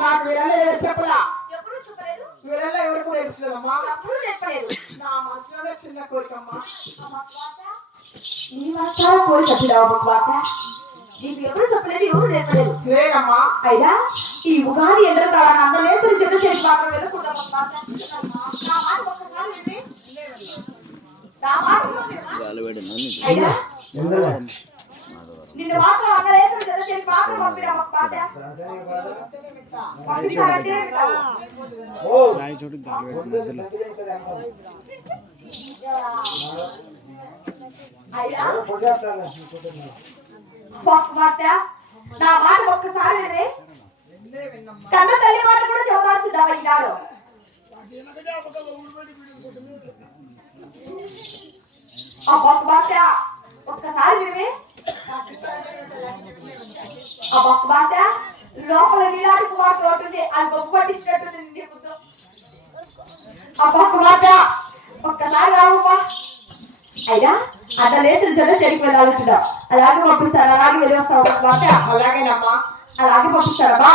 నాకు వెళ్ళలేదు చెప్పలా ఎప్పుడు చెప్పలేదు వీళ్ళ ఎవరు కూడా ఏడ్చలేదమ్మా ఎప్పుడు చెప్పలేదు నా మనసులోనే చిన్న కోరికమ్మా నీ మనసారా కోరిక పిలవమాట నీకు ఎప్పుడు చెప్పలేదు ఎవరు నేర్పలేదు లేదమ్మా అయినా ఈ ఉగాది ఎండలు కావాలని అందలేదు చెట్టు చెట్టు మాత్రం వెళ్ళకూడదు నా మాట ఒక్కసారి విని నా మాట అయినా నిన్ను మాత్రం అందలేదు చెట్టు చెట్టు మాత్రం పంపిణీ నా మాట ఒక్కసారి కన్న తల్లి మాట కూడా చదువుతాడుచున్నావా ఈనాడు ఒక్కసారి వినివే ఆ బొక్క బాట లోపల నీలాంటి కుమార్తె ఉంటుంది అది బొక్క పట్టించినట్టుంది ఆ బొక్క బాట ఒక్కసారి రావమ్మా అయినా అట్లా లేచిన చోట చెడికి వెళ్ళాలంటున్నావు అలాగే పంపిస్తాను అలాగే వెళ్ళి వస్తావు అలాగేనమ్మా అలాగే పంపిస్తారమ్మా